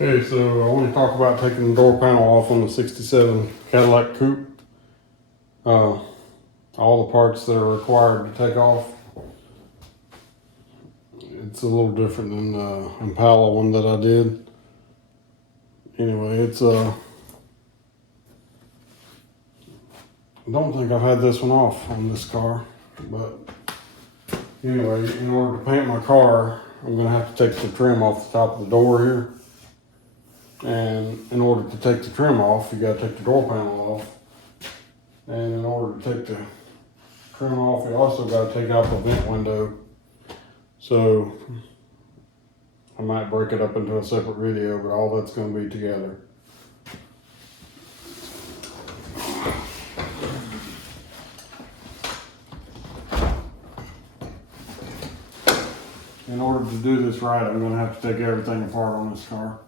Okay, so I want to talk about taking the door panel off on the 67 Cadillac Coupe. All the parts that are required to take off. It's a little different than the Impala one that I did. Anyway, I don't think I've had this one off on this car, but anyway, in order to paint my car, I'm gonna have to take the trim off the top of the door here. And in order to take the trim off, you gotta take the door panel off. And in order to take the trim off, you also gotta take out the vent window. So I might break it up into a separate video, but all that's gonna be together. In order to do this right, I'm gonna have to take everything apart on this car.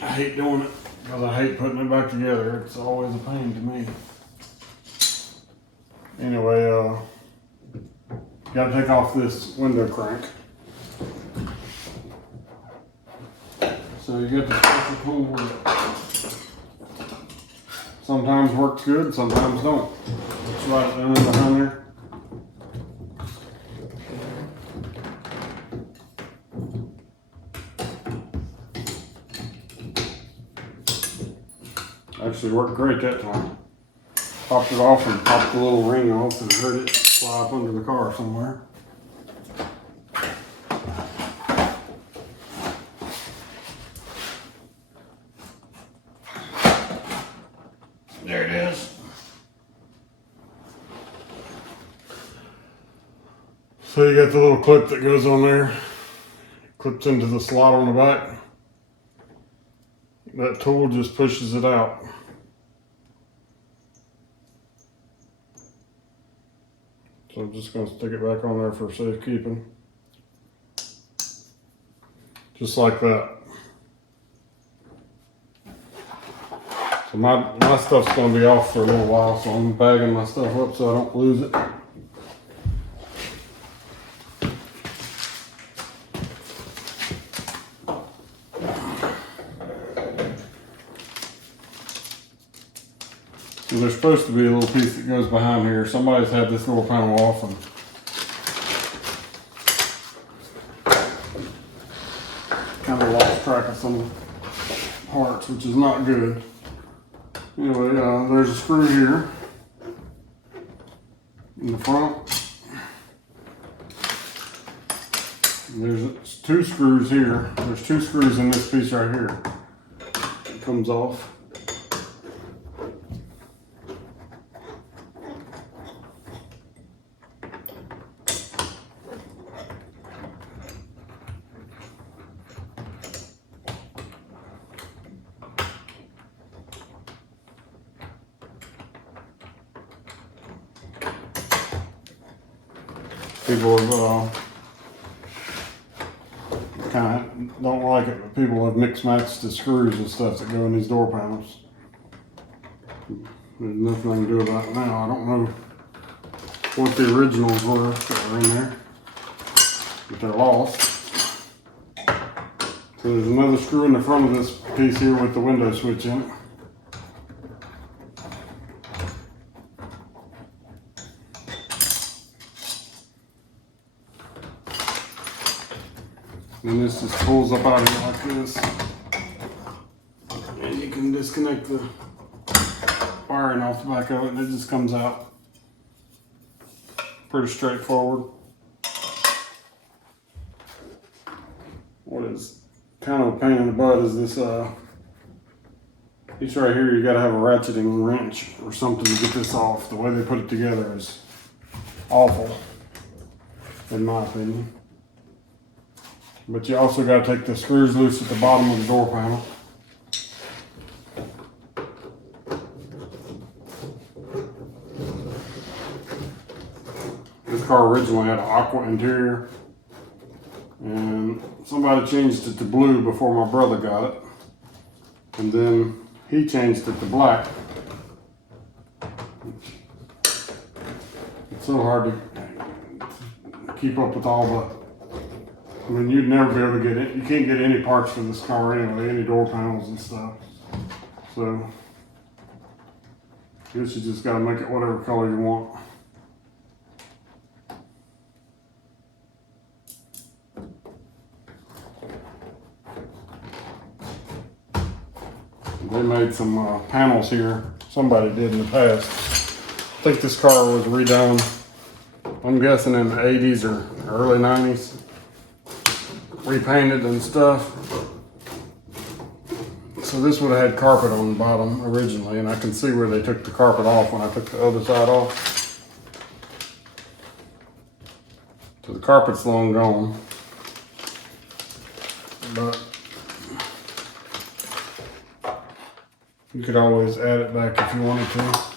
I hate doing it because I hate putting it back together. It's always a pain to me. Anyway, gotta take off this window crank. So you get the special tool with it. Sometimes works good, sometimes don't. It's right down in behind there. Actually worked great that time. Popped it off and popped the little ring off and heard it fly up under the car somewhere. There it is. So you got the little clip that goes on there. Clips into the slot on the back. That tool just pushes it out. So I'm just going to stick it back on there for safekeeping. Just like that. So my stuff's going to be off for a little while, so I'm bagging my stuff up so I don't lose it. So there's supposed to be a little piece that goes behind here. Somebody's had this little panel off and kind of lost track of some parts, which is not good. Anyway, there's a screw here in the front. There's two screws here. There's two screws in this piece right here. It comes off. People have kind of don't like it, but people have mixed matched the screws and stuff that go in these door panels. There's nothing I can do about it now. I don't know what the originals were that were in there, but they're lost. So there's another screw in the front of this piece here with the window switch in it. And this just pulls up out of here like this. And you can disconnect the wiring off the back of it and it just comes out. Pretty straightforward. What is kind of a pain in the butt is this piece right here. You gotta have a ratcheting wrench or something to get this off. The way they put it together is awful, in my opinion. But you also got to take the screws loose at the bottom of the door panel. This car originally had an aqua interior, and somebody changed it to blue before my brother got it, and then he changed it to black. It's so hard to keep up with all the mean, you'd never be able to get it. You can't get any parts for this car anyway, any door panels and stuff. So, I guess you just gotta make it whatever color you want. They made some panels here. Somebody did in the past. I think this car was redone, I'm guessing in the 80s or early 90s. Repainted and stuff. So this would have had carpet on the bottom originally, and I can see where they took the carpet off when I took the other side off. So the carpet's long gone. But you could always add it back if you wanted to.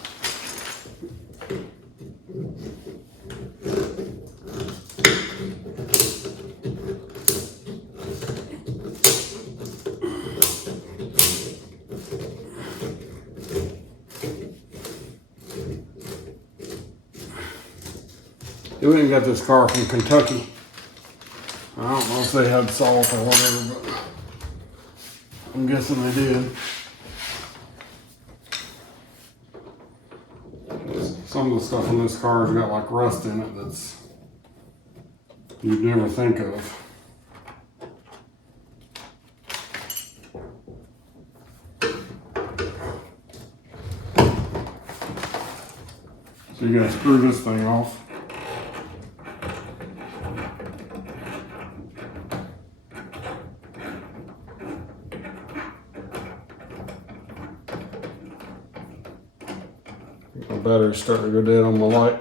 We went and got this car from Kentucky. I don't know if they had salt or whatever, but I'm guessing they did. Some of the stuff in this car has got like rust in it that's you'd never think of. So you gotta screw this thing off. My battery's starting to go dead on the light.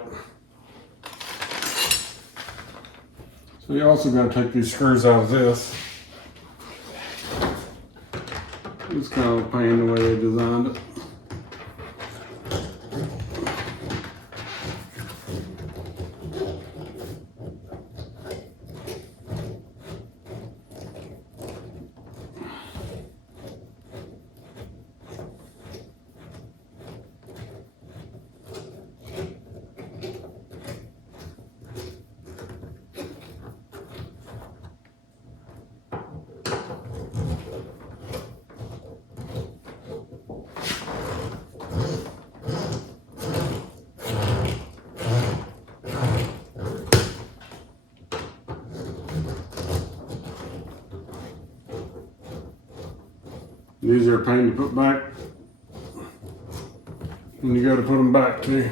So you also got to take these screws out of this. It's kind of a pain the way they designed it. These are a pain to put back when you go to put them back too.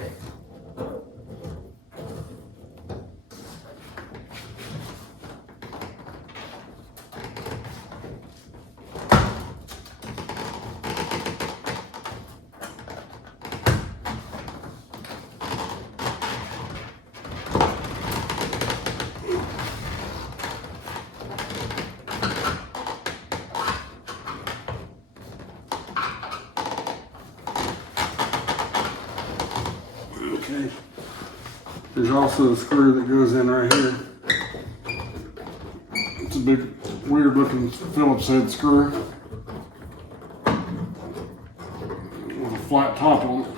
Okay. There's also a screw that goes in right here. It's a big, weird looking Phillips head screw with a flat top on it.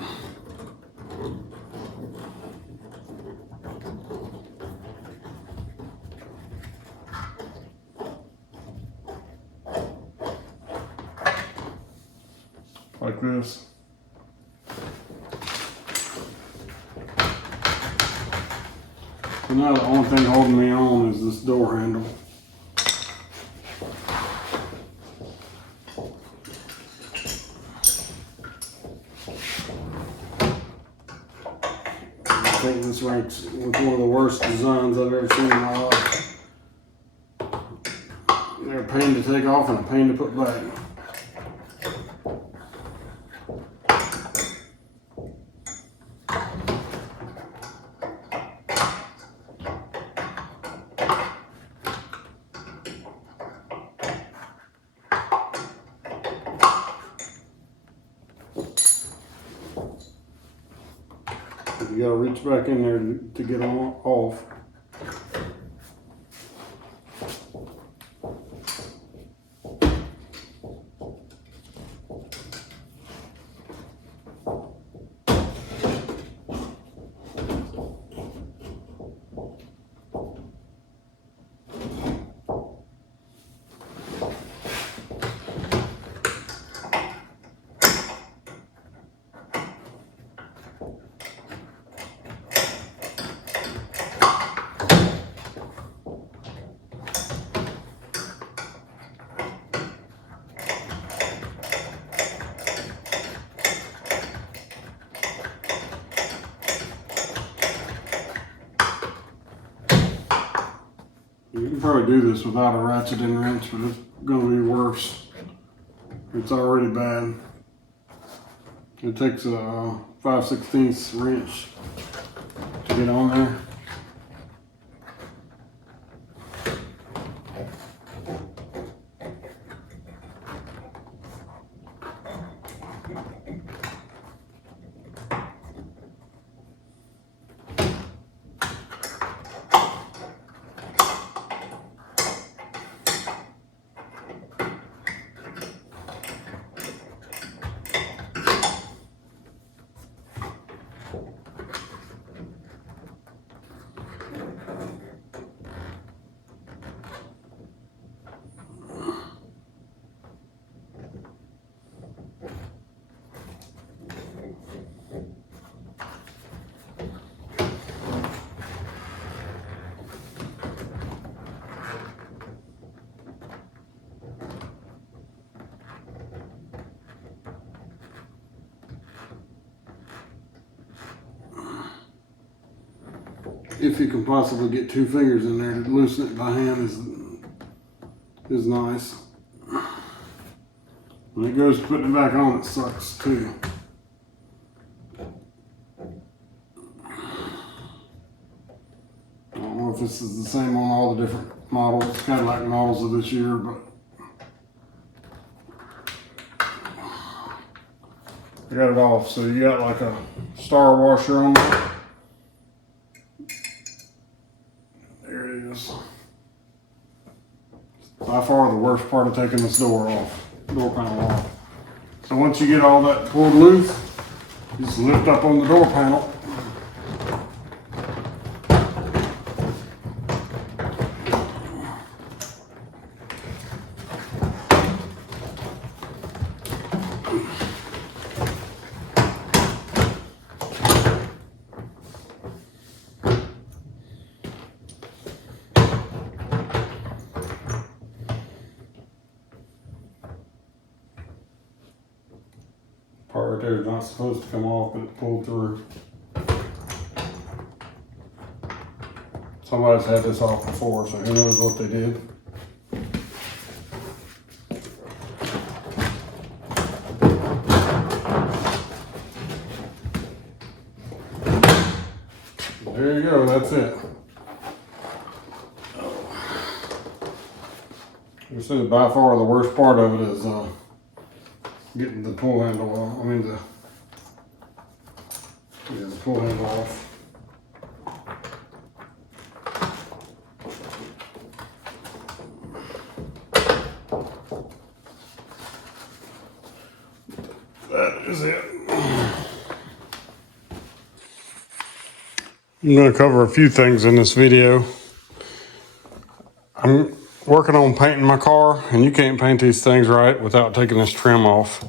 Like this. So now the only thing holding me on is this door handle. I think this ranks with one of the worst designs I've ever seen in my life. They're a pain to take off and a pain to put back. You gotta reach back in there to get them off. probably do this without a ratchet and wrench, but it's gonna be worse. It's already bad. It takes a 5/16 wrench to get on there. If you can possibly get 2 fingers in there to loosen it by hand is nice. When it goes to putting it back on, it sucks too. I don't know if this is the same on all the different models, Cadillac models of this year, but I got it off. So you got like a star washer on there. There it is. By far the worst part of taking this door panel off. So once you get all that pulled loose, just lift up on the door panel. Part right there is not supposed to come off, but it pulled through. Somebody's had this off before, so who knows what they did. There you go, that's it. Like I said, by far the worst part of it is getting the pull handle off. The pull handle off. That is it. I'm going to cover a few things in this video. I'm working on painting my car, and you can't paint these things right without taking this trim off.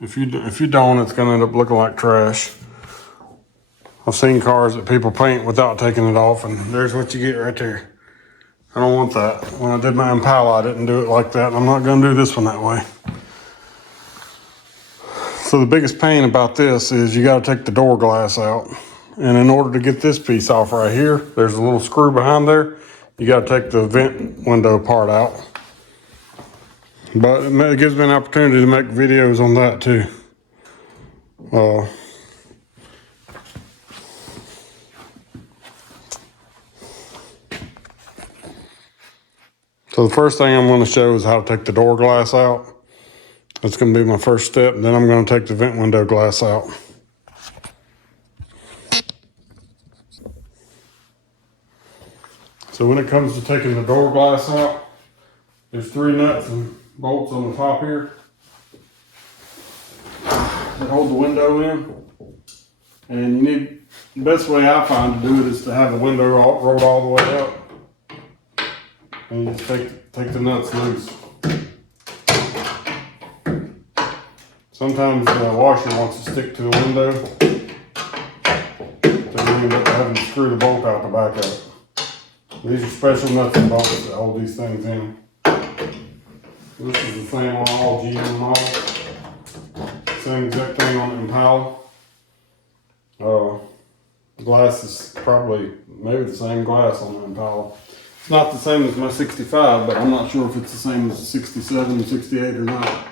If you don't, it's going to end up looking like trash. I've seen cars that people paint without taking it off, and there's what you get right there. I don't want that. When I did my Impala, I didn't do it like that, and I'm not going to do this one that way. So the biggest pain about this is you got to take the door glass out. And in order to get this piece off right here, there's a little screw behind there. You got to take the vent window part out. But it gives me an opportunity to make videos on that too. So the first thing I'm going to show is how to take the door glass out. That's going to be my first step. Then I'm going to take the vent window glass out. So when it comes to taking the door glass out, there's 3 nuts and bolts on the top here that hold the window in. And the best way I find to do it is to have the window rolled all the way up. And you just take the nuts loose. Sometimes the washer wants to stick to the window, so you end up having to screw the bolt out the back of it. These are special nuts and bolts that hold these things in. This is the same on all GM models. Same exact thing on the Impala. The glass is probably maybe the same glass on the Impala. It's not the same as my 65, but I'm not sure if it's the same as 67, 68 or not.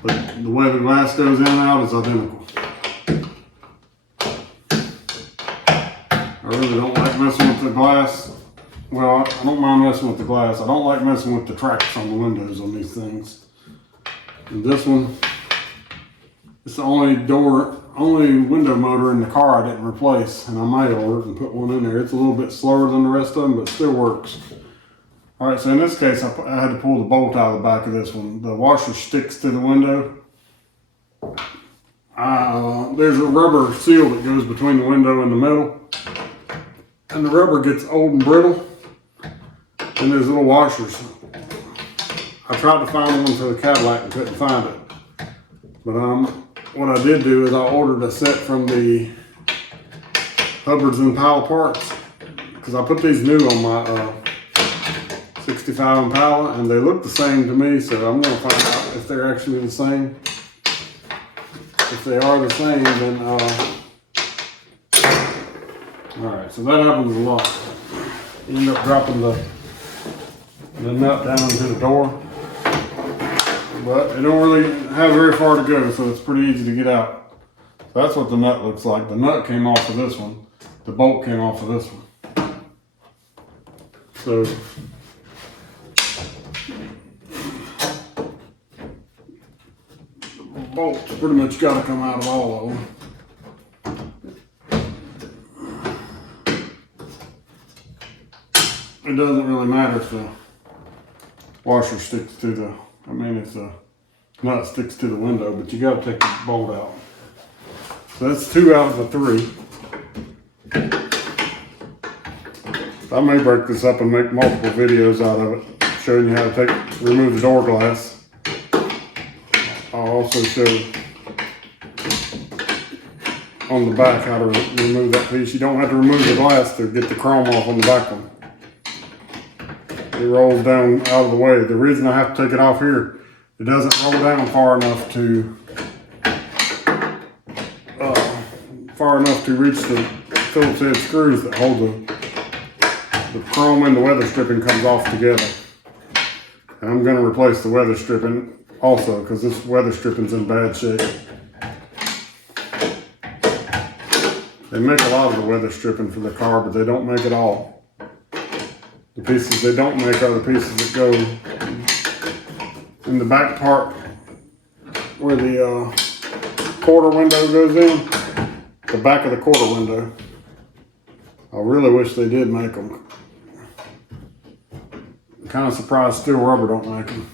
But the way the glass goes in and out is identical. I really don't like messing with the glass. Well, I don't mind messing with the glass. I don't like messing with the tracks on the windows on these things. And this one, it's the only window motor in the car I didn't replace, and I might order and put one in there. It's a little bit slower than the rest of them, but still works. All right, so in this case, I had to pull the bolt out of the back of this one. The washer sticks to the window. There's a rubber seal that goes between the window and the metal, and the rubber gets old and brittle, and there's little washers. I tried to find one for the Cadillac and couldn't find it. But what I did do is I ordered a set from the Hubbard's Impala parts, because I put these new on my 65 Impala, and they look the same to me, so I'm going to find out if they're actually the same. If they are the same, then alright, so that happens a lot. You end up dropping the nut down into the door, but it don't really have very far to go, so it's pretty easy to get out. So that's what the nut looks like. The nut came off of this one. The bolt came off of this one. So bolts pretty much got to come out of all of them. It doesn't really matter if the washer sticks to the, if the nut sticks to the window, but you got to take the bolt out. So that's 2 out of the 3. I may break this up and make multiple videos out of it, showing you how to remove the door glass. I'll also show on the back how to remove that piece. You don't have to remove the glass to get the chrome off on the back one. It rolls down out of the way. The reason I have to take it off here, it doesn't roll down far enough to reach the Phillips head screws that hold the chrome and the weather stripping comes off together. And I'm going to replace the weather stripping also, because this weather stripping's in bad shape. They make a lot of the weather stripping for the car, but they don't make it all. The pieces they don't make are the pieces that go in the back part where the quarter window goes in, the back of the quarter window. I really wish they did make them. I'm kind of surprised steel rubber don't make them.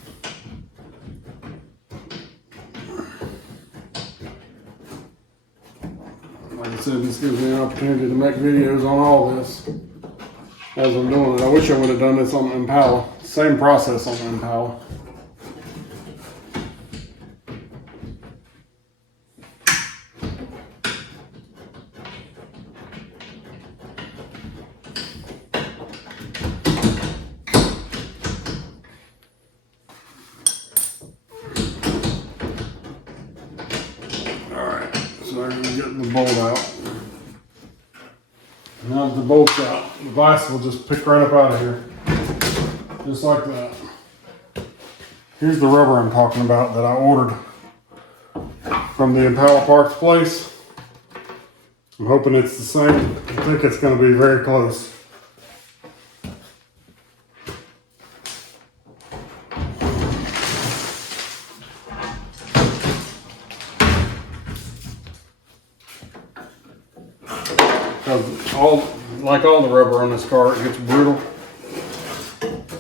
Like I said, this gives me an opportunity to make videos on all this as I'm doing it. I wish I would have done this on the Impala. Same process on the Impala. Alright, so I'm going to get the bolt out. Now that the bolt's out, the glass will just pick right up out of here. Just like that. Here's the rubber I'm talking about that I ordered from the Impala parts place. I'm hoping it's the same. I think it's going to be very close. Because like all the rubber on this car, it gets brittle.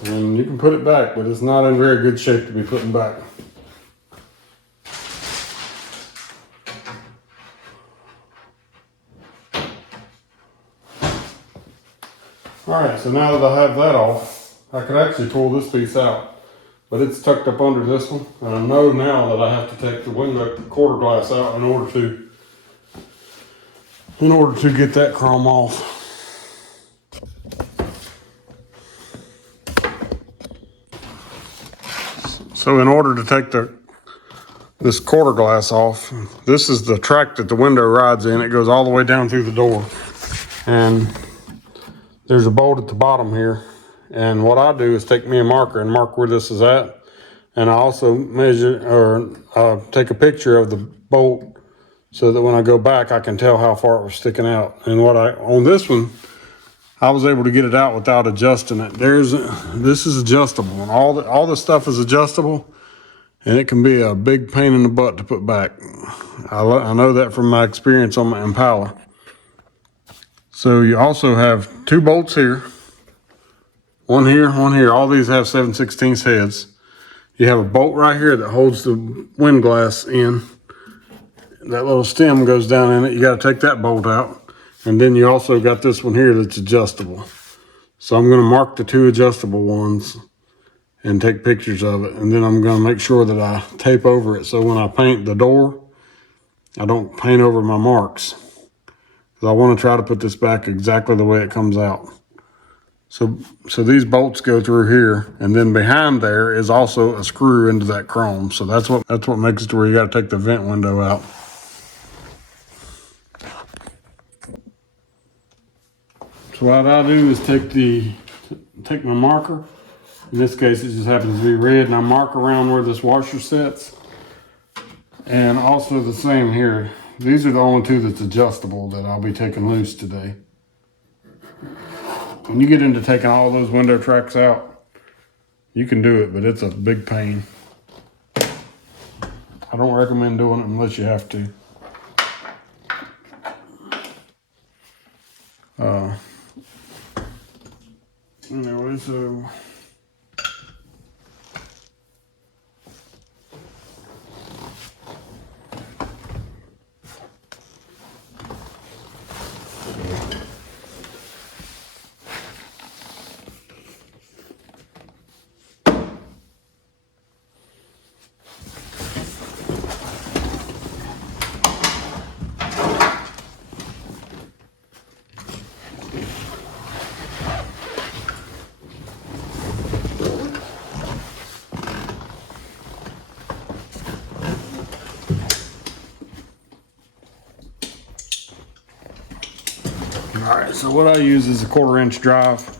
And you can put it back, but it's not in very good shape to be putting back. Alright, so now that I have that off, I could actually pull this piece out. But it's tucked up under this one. And I know now that I have to take the window quarter glass out in order to get that chrome off. So in order to take this quarter glass off, this is the track that the window rides in. It goes all the way down through the door. And there's a bolt at the bottom here. And what I do is take me a marker and mark where this is at. And I also measure or take a picture of the bolt so that when I go back, I can tell how far it was sticking out. And on this one, I was able to get it out without adjusting it. This is adjustable, and all the stuff is adjustable, and it can be a big pain in the butt to put back. I know that from my experience on my Impala. So you also have two bolts here, one here, one here. All these have 7/16 heads. You have a bolt right here that holds the wind glass in. That little stem goes down in it. You got to take that bolt out. And then you also got this one here that's adjustable. So I'm going to mark the two adjustable ones and take pictures of it. And then I'm going to make sure that I tape over it. So when I paint the door, I don't paint over my marks. Because I want to try to put this back exactly the way it comes out. So these bolts go through here. And then behind there is also a screw into that chrome. So that's what makes it to where you got to take the vent window out. So what I do is take my marker. In this case, it just happens to be red, and I mark around where this washer sits. And also the same here. These are the only two that's adjustable that I'll be taking loose today. When you get into taking all those window tracks out, you can do it, but it's a big pain. I don't recommend doing it unless you have to. Anyway, so all right, so what I use is a 1/4-inch drive.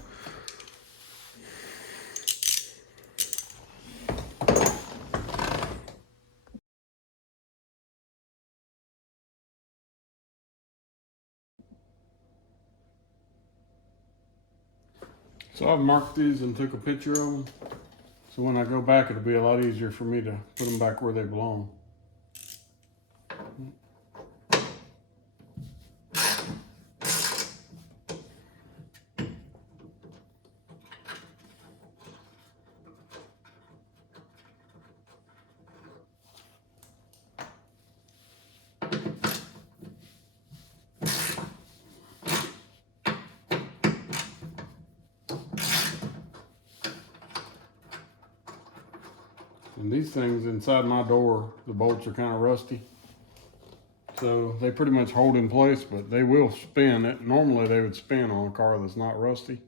So I've marked these and took a picture of them. So when I go back, it'll be a lot easier for me to put them back where they belong. And these things inside my door, the bolts are kind of rusty. So they pretty much hold in place, but they will spin. Normally they would spin on a car that's not rusty.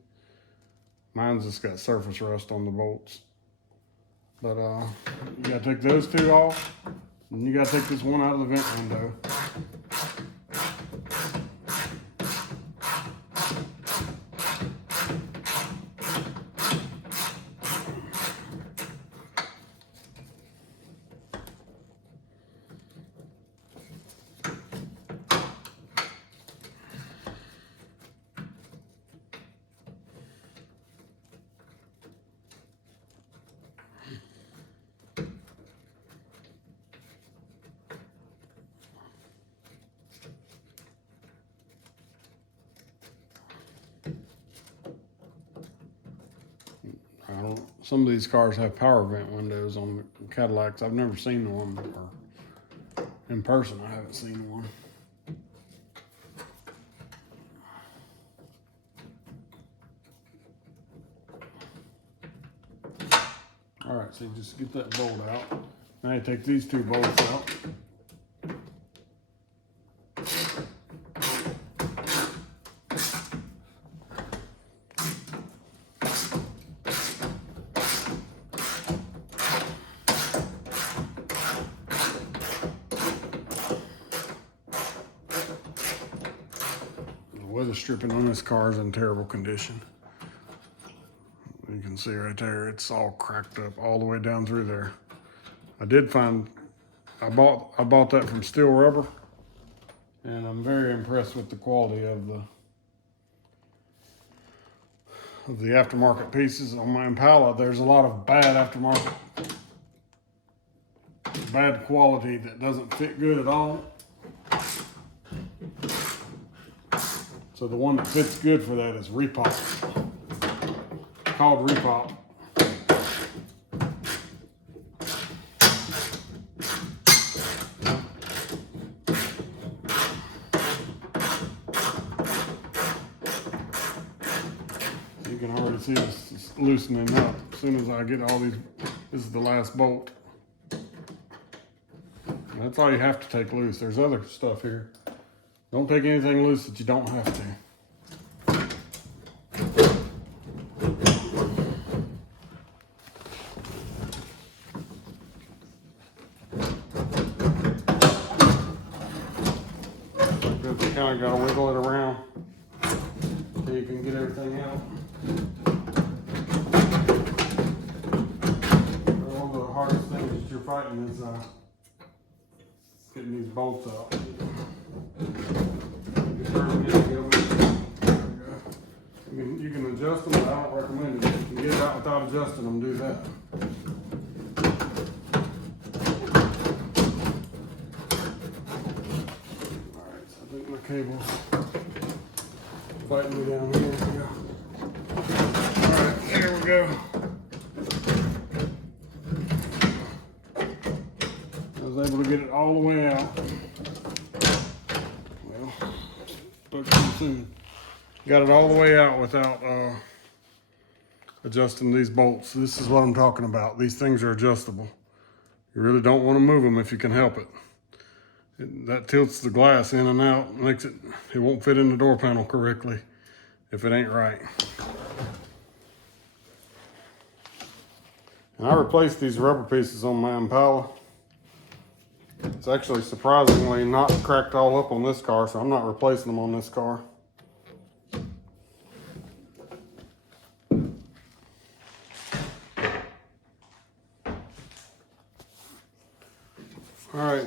Mine's just got surface rust on the bolts. But you gotta take those two off, and you gotta take this one out of the vent window. Some of these cars have power vent windows on the Cadillacs. I've never seen one, or in person I haven't seen one. All right, so you just get that bolt out. Now you take these two bolts out. The window stripping on this car is in terrible condition. You can see right there, it's all cracked up all the way down through there. I bought that from Steel Rubber, and I'm very impressed with the quality of the aftermarket pieces. On my Impala, there's a lot of bad aftermarket, bad quality that doesn't fit good at all. So the one that fits good for that is Repop. It's called Repop. You can already see this loosening up. As soon as I get all these, this is the last bolt. That's all you have to take loose. There's other stuff here. Don't take anything loose that you don't have to. You kind of got to wiggle it around so you can get everything out. One of the hardest things that you're fighting is getting these bolts out. You can adjust them, but I don't recommend it. If you can get it out without adjusting them, do that. Alright, so I think my cable's fighting me down here. Alright, here we go. I was able to get it all the way out. Well, spoke too soon. Got it all the way out without adjusting these bolts. This is what I'm talking about. These things are adjustable. You really don't want to move them if you can help it. That tilts the glass in and out, makes it won't fit in the door panel correctly if it ain't right. And I replaced these rubber pieces on my Impala. It's actually surprisingly not cracked all up on this car, so I'm not replacing them on this car. All right.